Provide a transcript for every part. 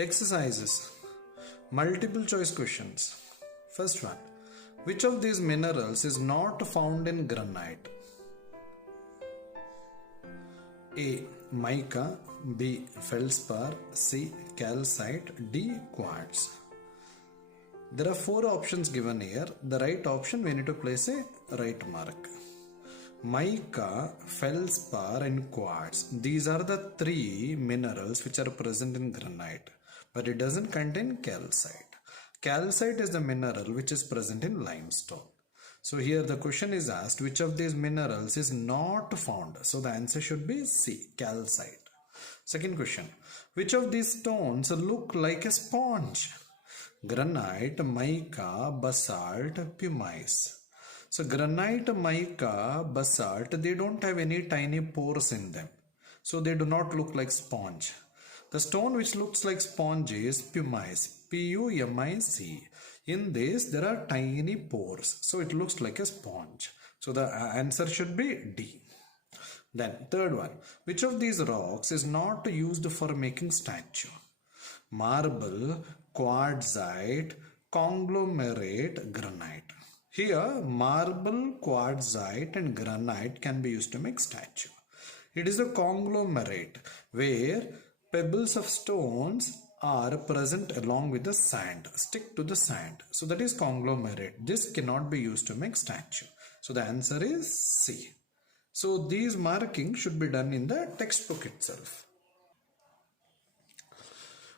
Exercises. Multiple choice questions. First one. Which of these minerals is not found in granite? A. Mica. B. Feldspar. C. Calcite. D. Quartz. There are 4 options given here. The right option we need to place a right mark. Mica, feldspar and quartz. These are the 3 minerals which are present in granite, but it doesn't contain calcite. Calcite is the mineral which is present in limestone. So here the question is asked, which of these minerals is not found? So the answer should be C, calcite. Second question, which of these stones look like a sponge? Granite, mica, basalt, pumice. So granite, mica, basalt, they don't have any tiny pores in them. So they do not look like sponge. The stone which looks like sponge is pumice, P-U-M-I-C. In this there are tiny pores. So it looks like a sponge. So the answer should be D. Then third one, which of these rocks is not used for making statue? Marble, quartzite, conglomerate, granite. Here, marble, quartzite and granite can be used to make statue. It is a conglomerate where pebbles of stones are present along with the sand, stick to the sand. So that is conglomerate. This cannot be used to make statue. So the answer is C. So these markings should be done in the textbook itself.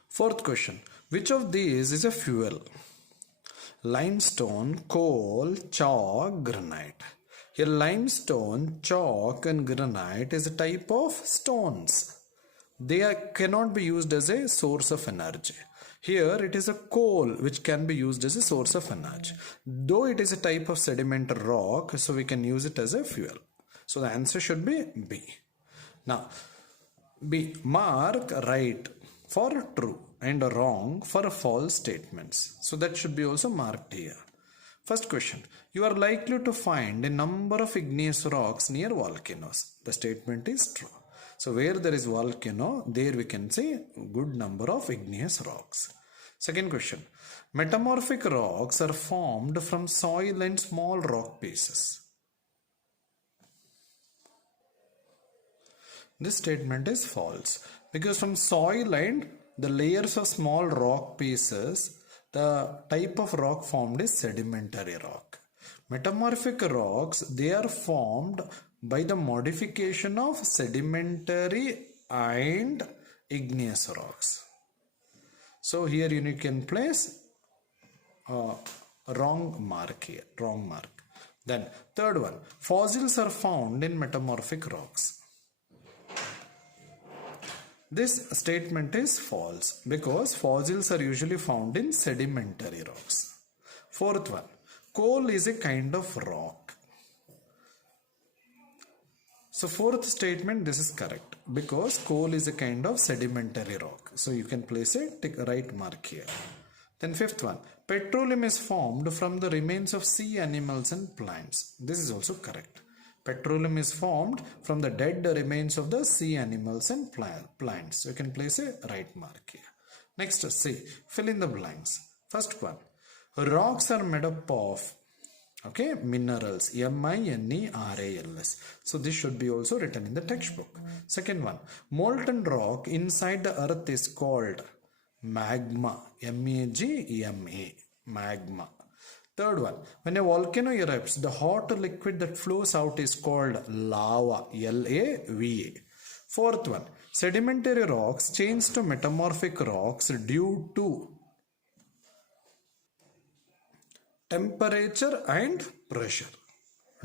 Fourth question, which of these is a fuel? Limestone, coal, chalk, granite. Here limestone, chalk and granite is a type of stones. They cannot be used as a source of energy. Here it is a coal which can be used as a source of energy. Though it is a type of sedimentary rock, so we can use it as a fuel. So the answer should be B. Now, B. Mark right for true and wrong for false statements. So that should be also marked here. First question. You are likely to find a number of igneous rocks near volcanoes. The statement is true. So where there is volcano, there we can say good number of igneous rocks. Second question. Metamorphic rocks are formed from soil and small rock pieces. This statement is false because from soil and the layers of small rock pieces, the type of rock formed is sedimentary rock. Metamorphic rocks, they are formed by the modification of sedimentary and igneous rocks. So here you can place wrong mark here, wrong mark. Then third one, fossils are found in metamorphic rocks. This statement is false because fossils are usually found in sedimentary rocks. Fourth one, coal is a kind of rock. So fourth statement, this is correct because coal is a kind of sedimentary rock. So you can place a right mark here. Then fifth one, petroleum is formed from the remains of sea animals and plants. This is also correct. Petroleum is formed from the dead remains of the sea animals and plants. So you can place a right mark here. Next, C. Fill in the blanks. First one. Rocks are made up of minerals. M-I-N-E-R-A-L-S. So this should be also written in the textbook. Second one. Molten rock inside the earth is called magma. M-A-G-M-A. Magma. Third one, when a volcano erupts, the hot liquid that flows out is called lava, L-A-V-A. Fourth one, sedimentary rocks change to metamorphic rocks due to temperature and pressure.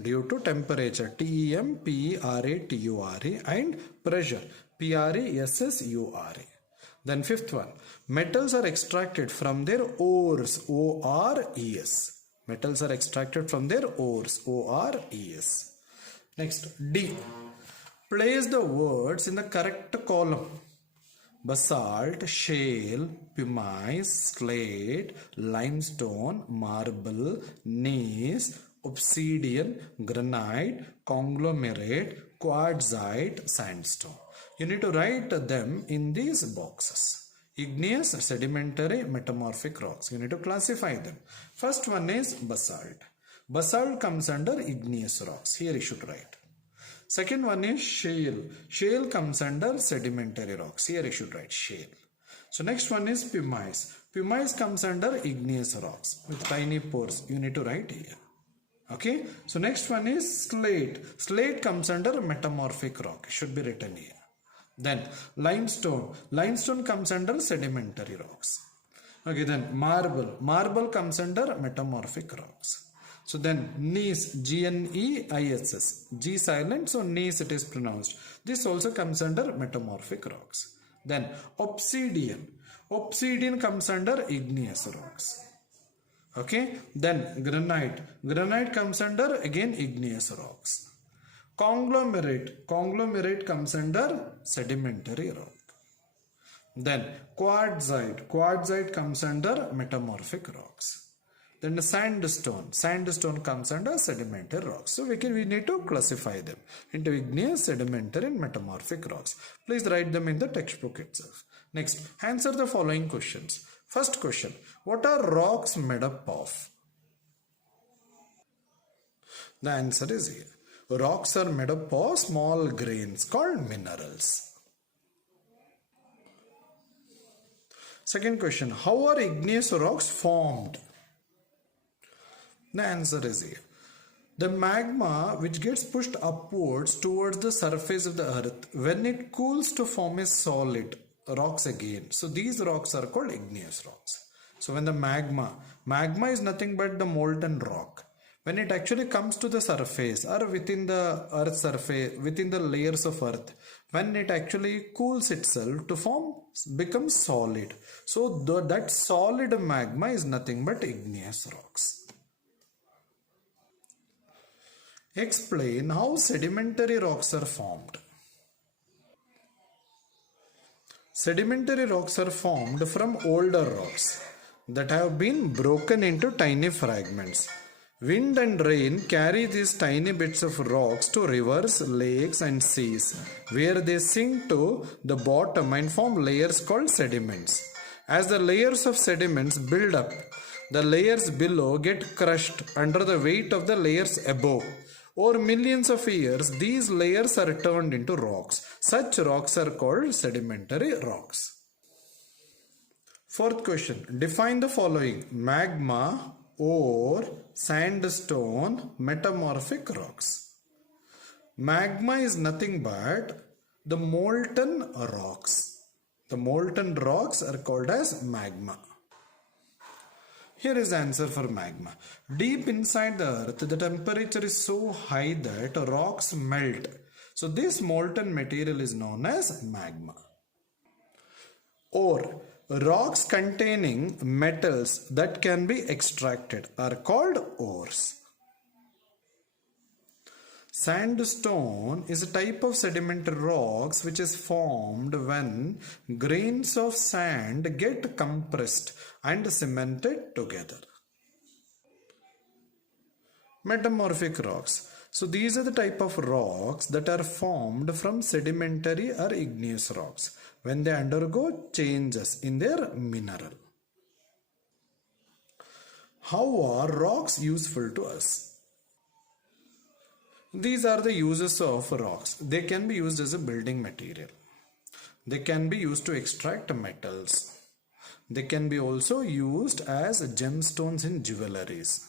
Due to temperature, T-E-M-P-E-R-A-T-U-R-E and pressure, P-R-E-S-S-U-R-E. Then fifth one, metals are extracted from their ores, O-R-E-S. Metals are extracted from their ores, O-R-E-S. Next, D. Place the words in the correct column. Basalt, shale, pumice, slate, limestone, marble, gneiss, obsidian, granite, conglomerate, quartzite, sandstone. You need to write them in these boxes. Igneous, sedimentary, metamorphic rocks. You need to classify them. First one is basalt. Basalt comes under igneous rocks. Here you should write. Second one is shale. Shale comes under sedimentary rocks. Here you should write shale. So next one is pumice. Pumice comes under igneous rocks with tiny pores. You need to write here. Okay. So next one is slate. Slate comes under metamorphic rock. It should be written here. Then limestone. Limestone comes under sedimentary rocks. Okay. Then marble. Marble comes under metamorphic rocks. So then gneiss, G-N-E-I-S-S, G silent, so gneiss it is pronounced. This also comes under metamorphic rocks. Then obsidian. Obsidian comes under igneous rocks. Okay. Then granite. Granite comes under again igneous rocks. Conglomerate. Conglomerate comes under sedimentary rock. Then quartzite. Quartzite comes under metamorphic rocks. Then the sandstone. Sandstone comes under sedimentary rocks. So we need to classify them into igneous, sedimentary and metamorphic rocks. Please write them in the textbook itself. Next, answer the following questions. First question, what are rocks made up of? The answer is here. Rocks are made up of small grains called minerals. Second question, how are igneous rocks formed? The answer is here. The magma which gets pushed upwards towards the surface of the earth, when it cools to form a solid, rocks again. So these rocks are called igneous rocks. So when the magma is nothing but the molten rock. When it actually comes to the surface or within the earth surface, within the layers of earth, when it actually cools itself to form, becomes solid. So that solid magma is nothing but igneous rocks. Explain how sedimentary rocks are formed. Sedimentary rocks are formed from older rocks that have been broken into tiny fragments. Wind and rain carry these tiny bits of rocks to rivers, lakes and seas, where they sink to the bottom and form layers called sediments. As the layers of sediments build up, the layers below get crushed under the weight of the layers above. Over millions of years, these layers are turned into rocks. Such rocks are called sedimentary rocks. Fourth question. Define the following: magma, ore, sandstone, metamorphic rocks. Magma is nothing but the molten rocks. The molten rocks are called as magma. Here is the answer for magma. Deep inside the earth, the temperature is so high that rocks melt. So this molten material is known as magma. Ore. Rocks containing metals that can be extracted are called ores. Sandstone is a type of sedimentary rocks which is formed when grains of sand get compressed and cemented together. Metamorphic rocks. So these are the type of rocks that are formed from sedimentary or igneous rocks when they undergo changes in their mineral. How are rocks useful to us? These are the uses of rocks. They can be used as a building material. They can be used to extract metals. They can be also used as gemstones in jewelries.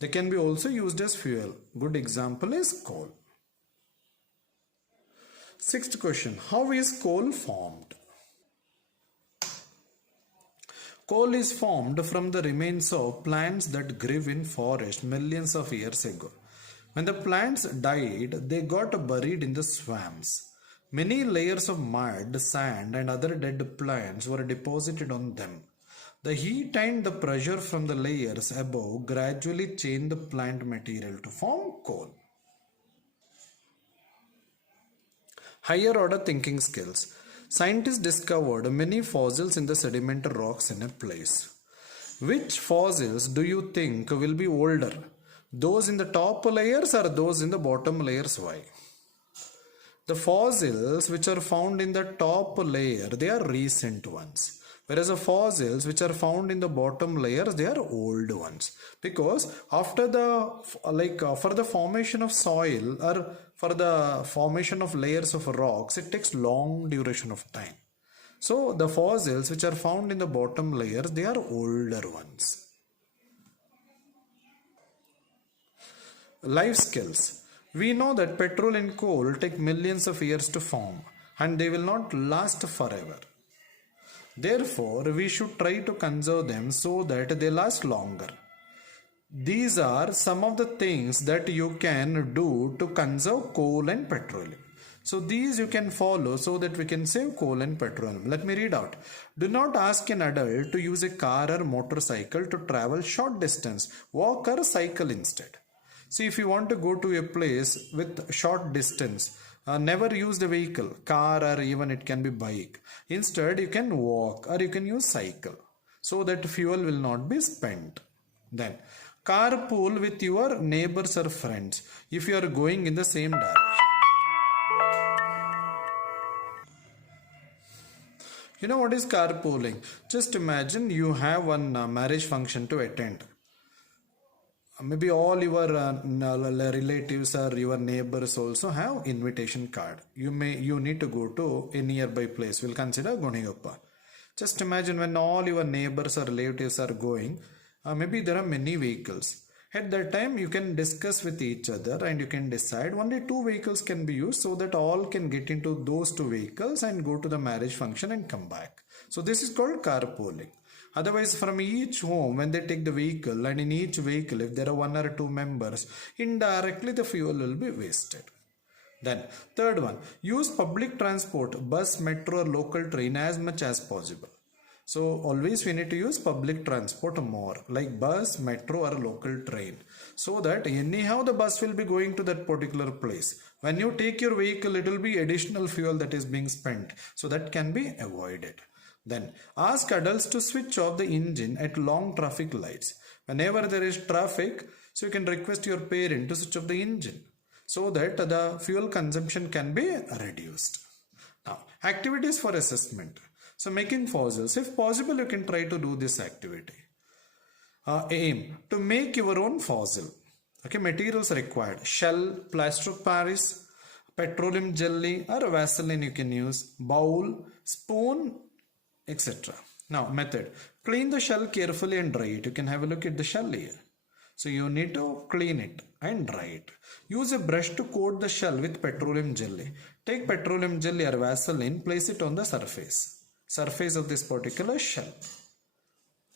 They can be also used as fuel. Good example is coal. Sixth question. How is coal formed? Coal is formed from the remains of plants that grew in forest millions of years ago. When the plants died, they got buried in the swamps. Many layers of mud, sand and other dead plants were deposited on them. The heat and the pressure from the layers above gradually changed the plant material to form coal. Higher order thinking skills. Scientists discovered many fossils in the sedimentary rocks in a place. Which fossils do you think will be older? Those in the top layers or those in the bottom layers? Why? The fossils which are found in the top layer, they are recent ones. Whereas the fossils which are found in the bottom layers, they are old ones, because after the for the formation of soil or for the formation of layers of rocks, it takes long duration of time. So the fossils which are found in the bottom layers, they are older ones. Life skills. We know that petrol and coal take millions of years to form and they will not last forever. Therefore, we should try to conserve them so that they last longer. These are some of the things that you can do to conserve coal and petroleum. So these you can follow so that we can save coal and petroleum. Let me read out. Do not ask an adult to use a car or motorcycle to travel short distance. Walk or cycle instead. See, if you want to go to a place with short distance, never use the vehicle, car or even it can be bike. Instead, you can walk or you can use cycle so that fuel will not be spent. Then, carpool with your neighbors or friends if you are going in the same direction. You know what is carpooling? Just imagine you have one marriage function to attend. Maybe all your relatives or your neighbors also have invitation card. You need to go to a nearby place. We'll consider Goniyoppa. Just imagine when all your neighbors or relatives are going, maybe there are many vehicles. At that time, you can discuss with each other and you can decide only 2 vehicles can be used so that all can get into those 2 vehicles and go to the marriage function and come back. So this is called carpooling. Otherwise, from each home, when they take the vehicle, and in each vehicle, if there are 1 or 2 members, indirectly the fuel will be wasted. Then, third one, use public transport, bus, metro, or local train as much as possible. So, always we need to use public transport more, like bus, metro, or local train, so that anyhow the bus will be going to that particular place. When you take your vehicle, it will be additional fuel that is being spent, so that can be avoided. Then ask adults to switch off the engine at long traffic lights. Whenever there is traffic, so you can request your parent to switch off the engine so that the fuel consumption can be reduced. Now, activities for assessment. So making fossils, if possible, you can try to do this activity. Aim to make your own fossil. Okay, materials required: shell, plaster of Paris, petroleum jelly or Vaseline you can use, bowl, spoon, etc. Now, method. Clean the shell carefully and dry it. You can have a look at the shell here. So you need to clean it and dry it. Use a brush to coat the shell with petroleum jelly. Take petroleum jelly or Vaseline, place it on the surface of this particular shell.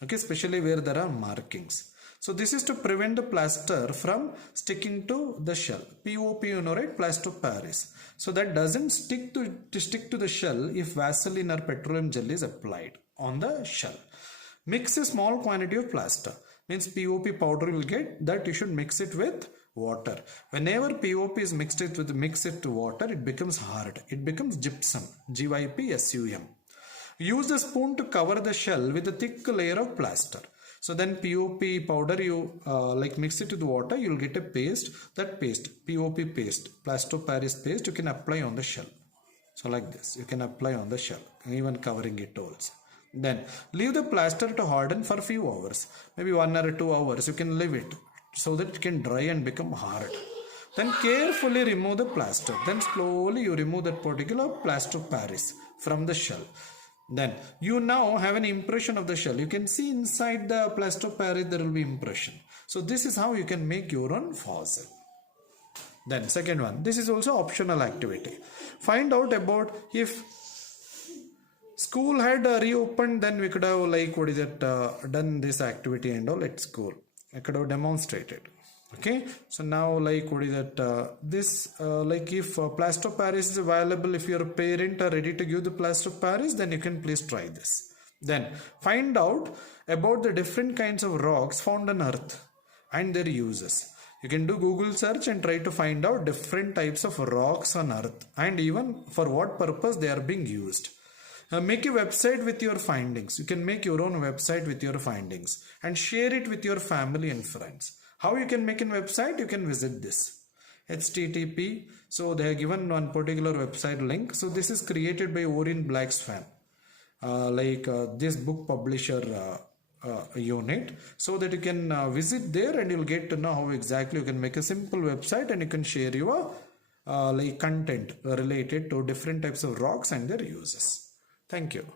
Okay, especially where there are markings. So this is to prevent the plaster from sticking to the shell. POP, you know, right? Plaster of Paris. So that doesn't stick to the shell if Vaseline or petroleum jelly is applied on the shell. Mix a small quantity of plaster. Means POP powder you will get, that you should mix it with water. Whenever POP is mixed with water, it becomes hard. It becomes gypsum. GYPSUM. Use the spoon to cover the shell with a thick layer of plaster. So then POP powder you mix it with water, you will get a paste. That paste, POP paste, plaster of Paris paste, you can apply on the shell. So like this, you can apply on the shell, even covering it also. Then leave the plaster to harden for a few hours, maybe 1 or 2 hours. You can leave it so that it can dry and become hard. Then carefully remove the plaster. Then slowly you remove that particular plaster of Paris from the shell. Then you now have an impression of the shell. You can see inside the plaster of Paris there will be impression. So this is how you can make your own fossil. Then second one, this is also optional activity. Find out about if school had reopened, then we could have done this activity and all at school. I could have demonstrated. Okay, so now if plaster of Paris is available, if your parent are ready to give the plaster of Paris, then you can please try this. Then find out about the different kinds of rocks found on earth and their uses. You can do Google search and try to find out different types of rocks on earth and even for what purpose they are being used. Make a website with your findings. You can make your own website with your findings and share it with your family and friends. How you can make a website? You can visit this. HTTP. So they have given one particular website link. So this is created by Orrin Blacksfan. this book publisher unit, so that you can visit there and you'll get to know how exactly you can make a simple website and you can share your content related to different types of rocks and their uses. Thank you.